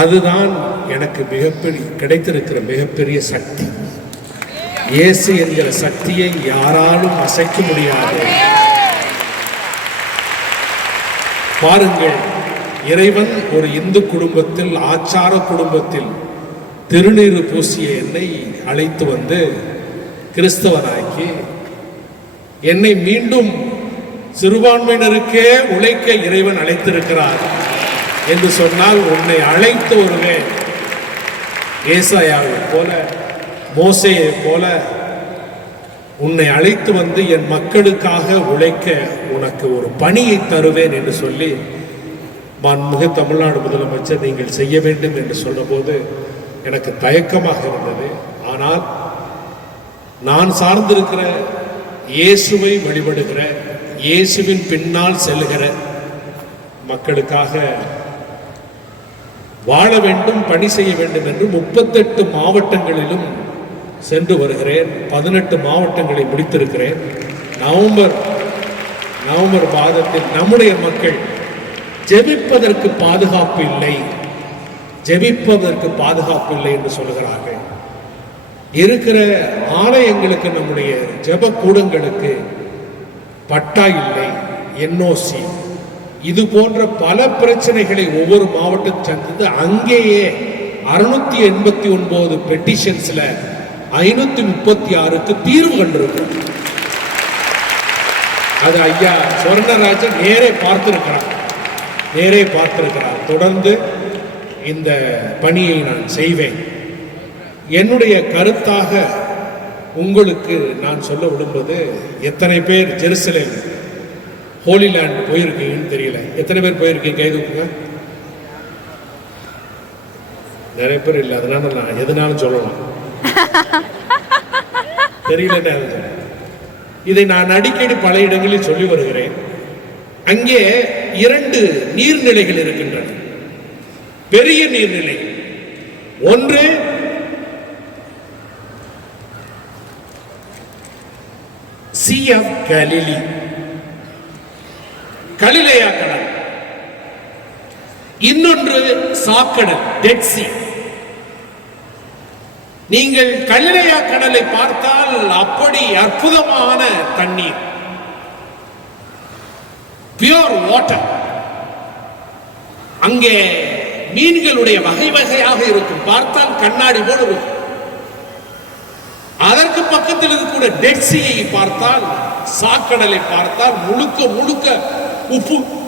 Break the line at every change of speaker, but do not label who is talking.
அதுதான் எனக்கு மிகப்பெரிய கிடைத்திருக்கிற மிகப்பெரிய சக்தி. இயேசு என்கிற சக்தியை யாராலும் அசைக்க முடியாது. பாருங்கள் இறைவன் ஒரு இந்து குடும்பத்தில் ஆச்சார குடும்பத்தில் திருநீறு பூசிய என்னை அழைத்து வந்து கிறிஸ்தவனாக்கி என்னை மீண்டும் சிறுபான்மையினருக்கே உழைக்க இறைவன் அழைத்திருக்கிறார். என்று சொன்னால் உன்னை அழைத்து வருவேன் ஏசாயாவை போல மோசையை போல உன்னை அழைத்து வந்து என் மக்களுக்காக உழைக்க உனக்கு ஒரு பணியை தருவேன் என்று சொல்லி மாண்புமிகு தமிழ்நாடு முதலமைச்சர் நீங்கள் செய்ய வேண்டும் என்று சொன்னபோது எனக்கு தயக்கமாக இருந்தது. ஆனால் நான் சார்ந்திருக்கிற இயேசுவை வழிபடுகிற இயேசுவின் பின்னால் செல்லுகிற மக்களுக்காக வாழ வேண்டும் பணி செய்ய வேண்டும் என்று முப்பத்தெட்டு மாவட்டங்களிலும் சென்று வருகிறேன். பதினெட்டு மாவட்டங்களை முடித்திருக்கிறேன் நவம்பர் நவம்பர் மாதத்தில் நம்முடைய மக்கள் ஜெபிப்பதற்கு பாதுகாப்பு இல்லை. ஜெபிப்பதற்கு பாதுகாப்பு இல்லை என்று சொல்கிறார்கள் இருக்கிற ஆலயங்களுக்கு நம்முடைய ஜெப கூடங்களுக்கு பட்டா இல்லை. என்ஓசி இது போன்ற பல பிரச்சனைகளை ஒவ்வொரு மாவட்டம் சந்தித்து அங்கேயே அறுநூத்தி எண்பத்தி ஒன்பது பெட்டிஷன்ஸ்ல ஐநூத்தி முப்பத்தி ஆறுக்கு தீர்வு கண்டிருக்கிறோம். அது ஐயா சுவர்ணராஜன் நேரே பார்த்திருக்கிறார். நேரே பார்த்திருக்கிறார். தொடர்ந்து இந்த பணியை நான் செய்வேன். என்னுடைய கருத்தாக உங்களுக்கு நான் சொல்ல விடும்போது எத்தனை பேர் ஜெருசலேம் ஹோலி லேண்ட் போயிருக்கீங்கன்னு தெரியல. எத்தனை பேர் போயிருக்கீங்க? கை தூக்குங்க. நிறைய பேர் இல்லை. அதனால நான் எதுனாலும் சொல்லலாம். தெரியலன்னு. இதை நான் அடிக்கடி பல இடங்களில் சொல்லி வருகிறேன். அங்கே இரண்டு நீர்நிலைகள் இருக்கின்றன. பெரிய நீர்நிலை. ஒன்று சி ஆஃப் கலிலி கலிலேயா கடல் இன்னொன்று சாக்கடல் டெட்சி நீங்கள் கலிலேயா கடலை பார்த்தால் அப்படி அற்புதமான தண்ணீர். பியோர் வாட்டர் அங்கே மீன்களுடைய வகை வகையாக இருக்கும். பார்த்தால் கண்ணாடி போல இருக்கும். அதற்கு பக்கத்தில் இருக்கக்கூடிய டெட்சியை பார்த்தால் சாக்கடலை பார்த்தால் முழுக்க முழுக்க 我不